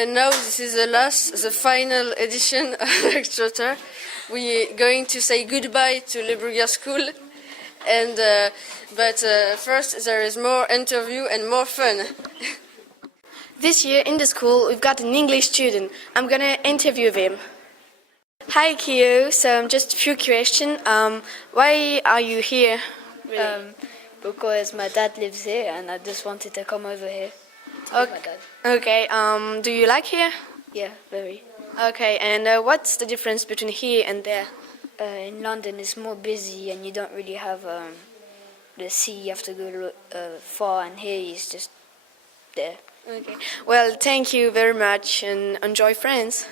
And now this is the final edition of Brég'Trotter. We're going to say goodbye to Le Brugger School, and but first there is more interview and more fun. This year in the school we've got an English student. I'm gonna interview him. Hi Kyo, so just a few questions. Why are you here? Really? Because my dad lives here and I just wanted to come over here to meet my dad. Okay, do you like here? Yeah, very. Okay, and what's the difference between here and there? In London it's more busy and you don't really have the sea, you have to go far, and here is just there. Okay, well thank you very much and enjoy France.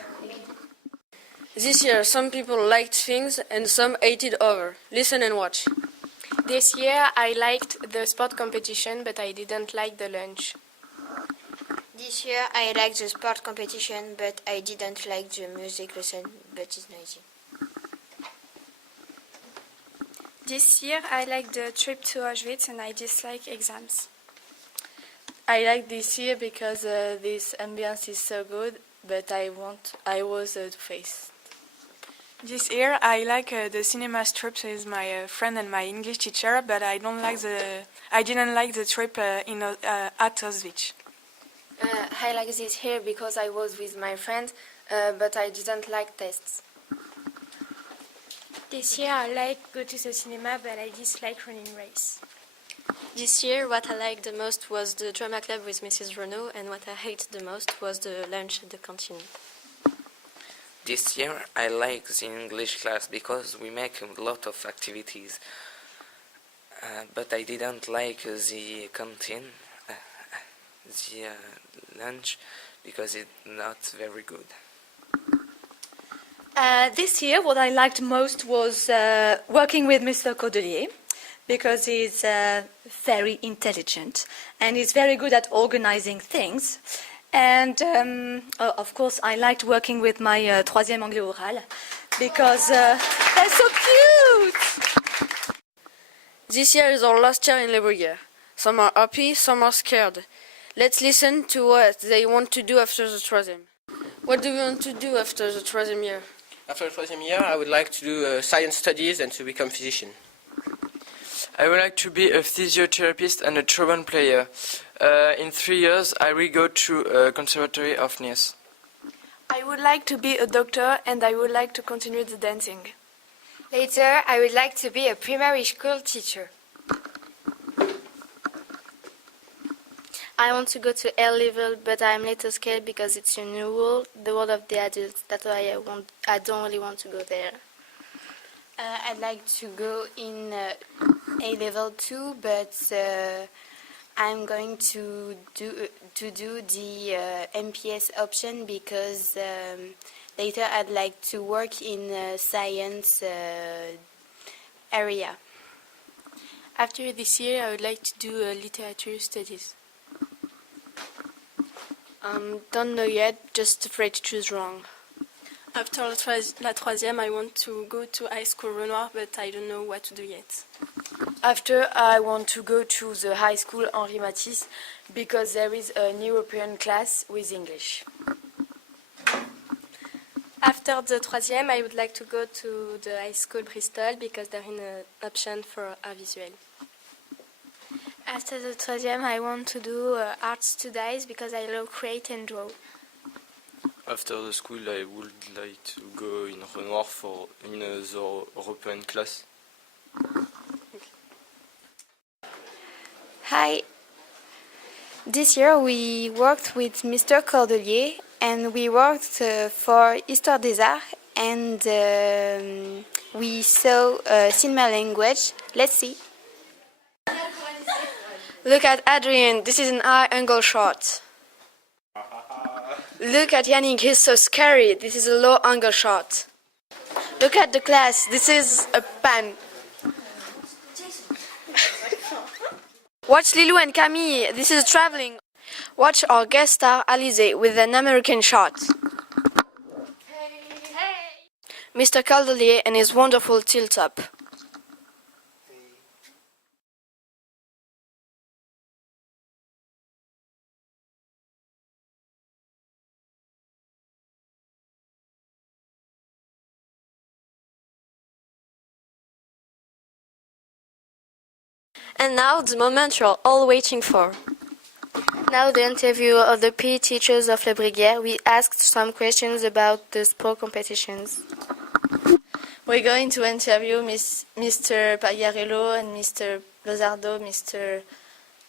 This year some people liked things and some hated other. Listen and watch. This year I liked the sport competition, but I didn't like the lunch. This year I liked the sport competition, but I didn't like the music lesson, but it's noisy. This year I liked the trip to Auschwitz and I dislike exams. I like this year because this ambience is so good, but I was two-faced. This year I like the cinema trips with my friend and my English teacher, but I didn't like the trip at Auschwitz. I like this year because I was with my friends, but I didn't like tests. This year I like go to the cinema, but I dislike running race. This year what I liked the most was the drama club with Mrs. Renaud, and what I hated the most was the lunch at the canteen. This year I like the English class because we make a lot of activities, but I didn't like the canteen, the lunch, because it's not very good. This year what I liked most was working with Mr. Cordelier, because he's very intelligent and he's very good at organizing things. And of course I liked working with my troisième anglais oral because they're so cute! This year is our last year in Le Brugger. Some are happy, some are scared. Let's listen to what they want to do after the troisième. What do you want to do after the troisième year? After the troisième year, I would like to do science studies and to become physician. I would like to be a physiotherapist and a trombone player. In 3 years, I will go to Conservatory of Nice. I would like to be a doctor and I would like to continue the dancing. Later, I would like to be a primary school teacher. I want to go to A level, but I'm a little scared because it's a new world, the world of the adults. That's why I don't really want to go there. I'd like to go in A level too, but I'm going to do the MPS option because later I'd like to work in science area. After this year, I would like to do literature studies. Don't know yet, just afraid to choose wrong. After la troisième, I want to go to high school Renoir, but I don't know what to do yet. After I want to go to the high school Henri Matisse because there is an European class with English. After the troisième, I would like to go to the high school Bristol because there is an option for art visual. After the troisième I want to do art studies because I love create and draw. After the school, I would like to go in Renoir in the European class. Hi. This year we worked with Mr. Cordelier and we worked for Histoire des Arts and we saw cinema language. Let's see. Look at Adrien, this is an high-angle shot. Look at Yannick, he's so scary, this is a low-angle shot. Look at the class, this is a pan. Watch Lilou and Camille, this is traveling. Watch our guest star Alizé with an American shot. Mr. Caldelier and his wonderful tilt-up. And now the moment you're all waiting for. Now the interview of the PE teachers of Le Brég'Trotter. We asked some questions about the sport competitions. We're going to interview Mr. Pagliarello and Mr. Lozardo, Mr.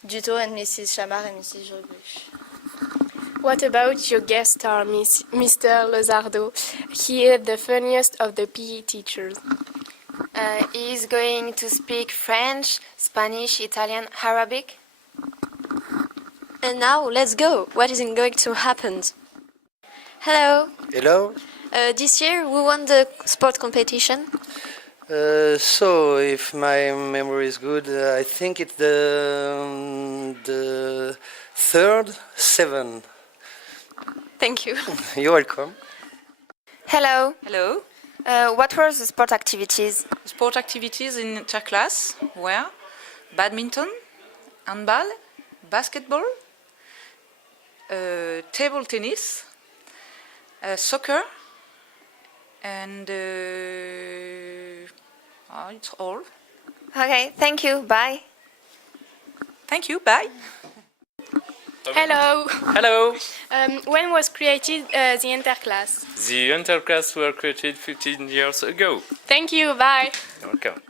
Duto and Mrs. Chamard and Mrs. Jogluch. What about your guest star, Mr. Lozardo? He is the funniest of the PE teachers. He is going to speak French, Spanish, Italian, Arabic. And now let's go. What is going to happen? Hello. Hello. This year who won the sport competition? So, if my memory is good, I think it's the third 7. Thank you. You're welcome. Hello. Hello. What were the sport activities? Sport activities in interclass were badminton, handball, basketball, table tennis, soccer, and it's all. Okay, thank you. Bye. Thank you. Bye. Hello. Hello. When was created the interclass? The interclass were created 15 years ago. Thank you. Bye. You're welcome.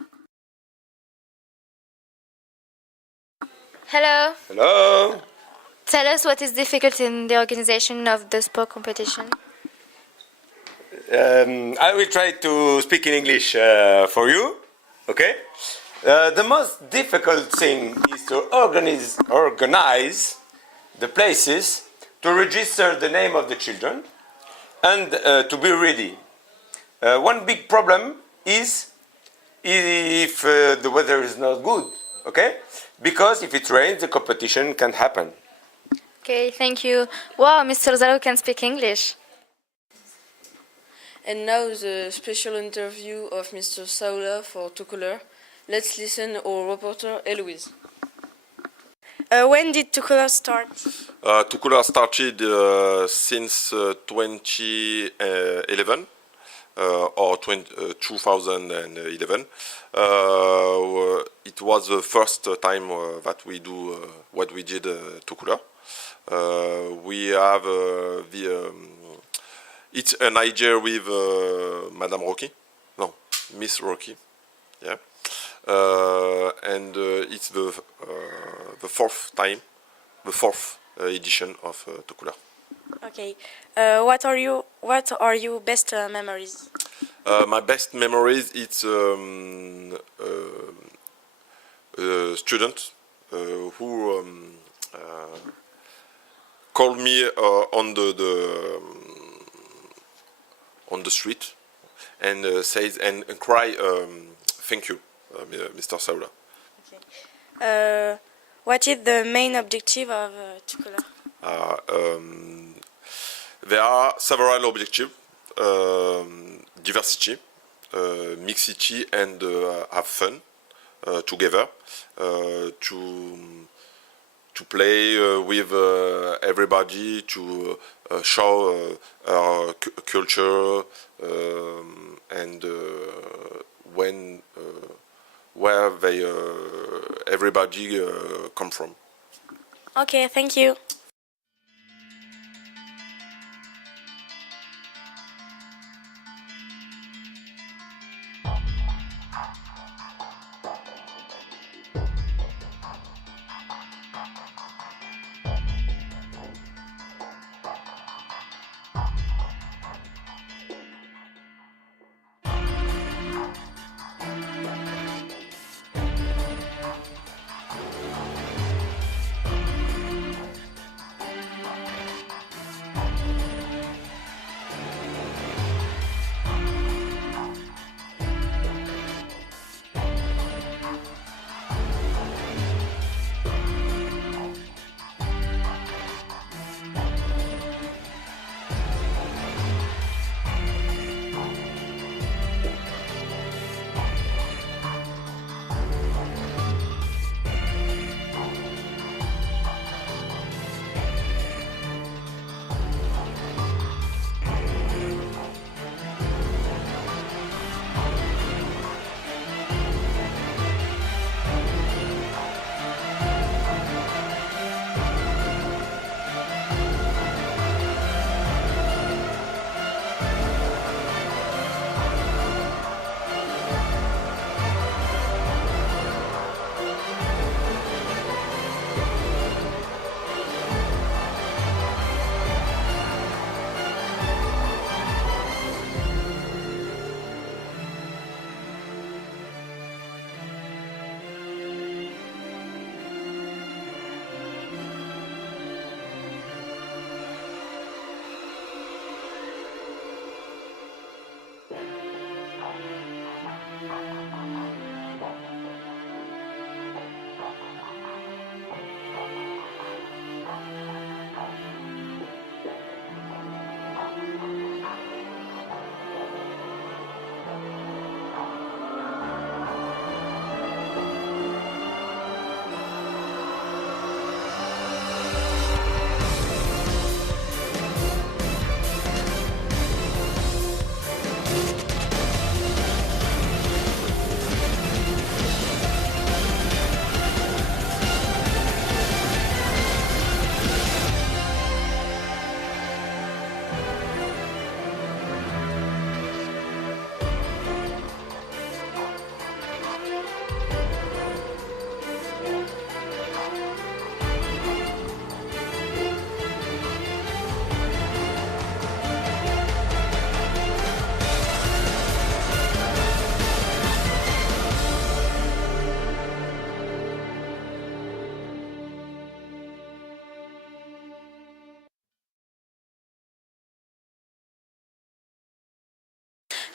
Hello. Hello. Tell us what is difficult in the organization of the sport competition. I will try to speak in English for you. Okay. The most difficult thing is to organize the places, to register the name of the children, and to be ready. One big problem is if the weather is not good. Okay, because if it rains, the competition can happen. Okay, thank you. Wow, Mr. Zalo can speak English. And now the special interview of Mr. Saula for Tout Couleur. Let's listen our reporter Eloise. When did Tout Couleur start? Tout Couleur started since 2011 or 2011. It was the first time that we do what we did Tout Couleur. We have it's an idea with Madame Rocky, no, Miss Rocky, yeah, and it's the fourth time, the fourth edition of Tout Couleur. Okay. What are your best memories? My best memories, it's a student who called me on the street and says and cry, thank you, Mr. Saula. Okay. What is the main objective of Tout Couleur? There are several objectives: diversity, mixity, and have fun together. To play with everybody, to show our culture and where they everybody come from. Okay, thank you.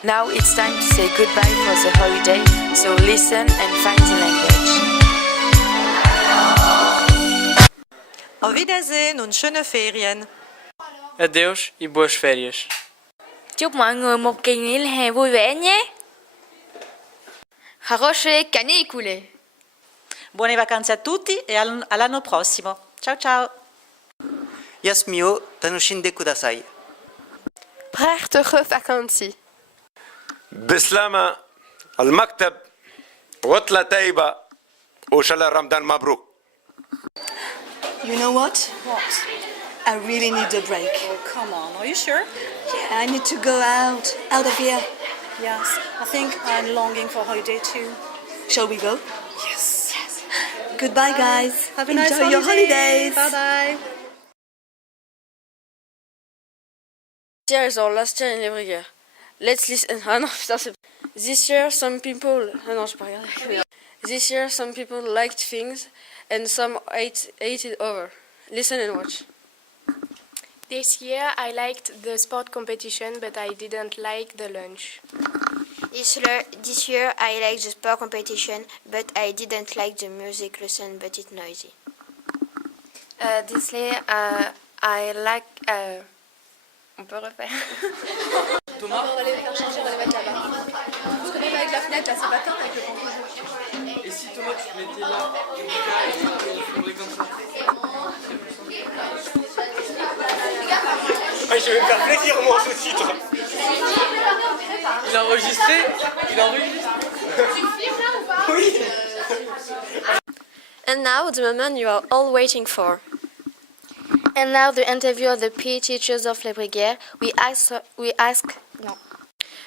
Now it's time to say goodbye for the holiday, so listen and find the language. Auf Wiedersehen und schöne Ferien. Adeus e boas férias. Chúc mọi người một kỳ nghỉ hè vui vẻ nhé. Хорошие каникулы. Buone vacanze a tutti e all'anno prossimo. Ciao ciao. Yasumi o tanoshinde kudasai. Prachtige vakantie. بسلامة المكتب عطلة طيبة وشهر رمضان مبروك. You know what? What? I really need a break. Oh, come on. Are you sure? Yeah, I need to go out of here. Yes. I think I'm longing for holiday too. Shall we go? Yes. Goodbye, guys. Have a nice Enjoy your holidays. Bye-bye. This year is our last year in Les Brég'Trotter. Let's listen. Ah non, putain, c'est. This year, some people. Ah non, je peux pas regarder. This year, some people liked things, and some ate it over. Listen and watch. This year I liked the sport competition, but I didn't like the lunch. This year I like the sport competition, but I didn't like the music lesson, but it's noisy. This year I like... On peut refaire. Thomas, on va les faire changer, on va les mettre là-bas. Parce que même avec la fenêtre, là, c'est pas tard avec le pantalon. Et si Thomas, tu te mettais là, et tu ferais comme ça. Je vais me faire plaisir, moi, ce titre. Il a enregistré. Il a enregistré. Oui. And now the moment you are all waiting for. And now the interview of the PE teachers of Les Brég'Trotter.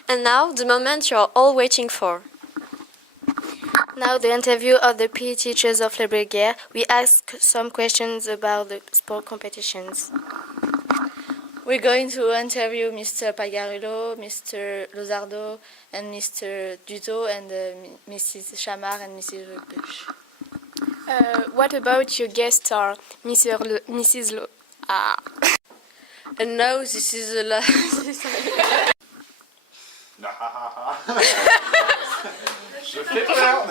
And now the moment you are all waiting for. Now the interview of the PE teachers of Les Brég'Trotter. We ask some questions about the sport competitions. We're going to interview Mr. Pagliarulo, Mr. Lozardo, and Mr. Duto, and Mrs. Chamard and Mrs. Rubush. What about your guest star, Mrs. Lo? Ah. And now this is the last. Je fais peur.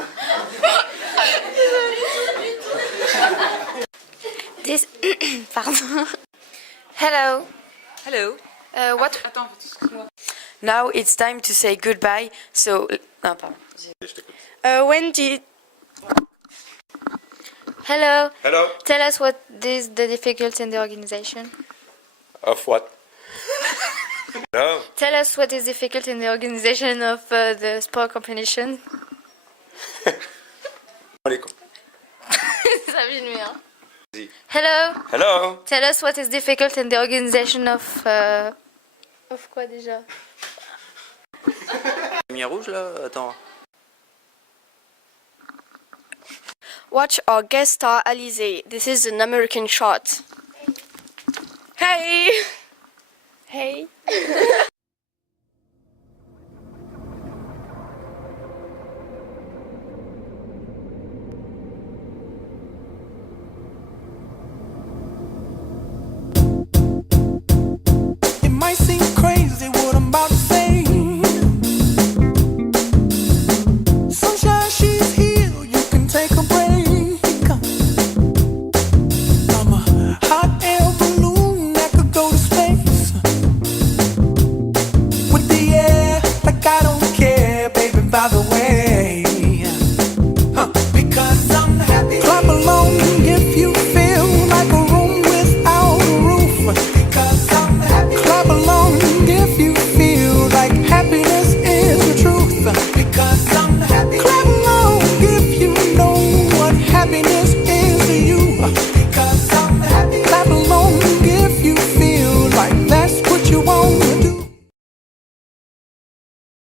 This. Pardon. Hello. Hello. What? Attends, excuse-moi. Now it's time to say goodbye, so... Ah, pardon. When did... Hello. Hello. Tell us what is the difficulty in the organization. Of what? No. Tell us what is difficult in the organization of the sport competition. Alaikum. Ça vient de hein. Hello. Hello. Tell us what is difficult in the organization of... Of quoi déjà? Lumière rouge là, attends. Watch our guest star Alizé. This is an American shot. Hey. Hey. It might seem crazy what I'm about to say. Sunshine, she's here, you can take a break. I'm a hot air balloon that could go to space. With the air, like I don't care, baby, by the way.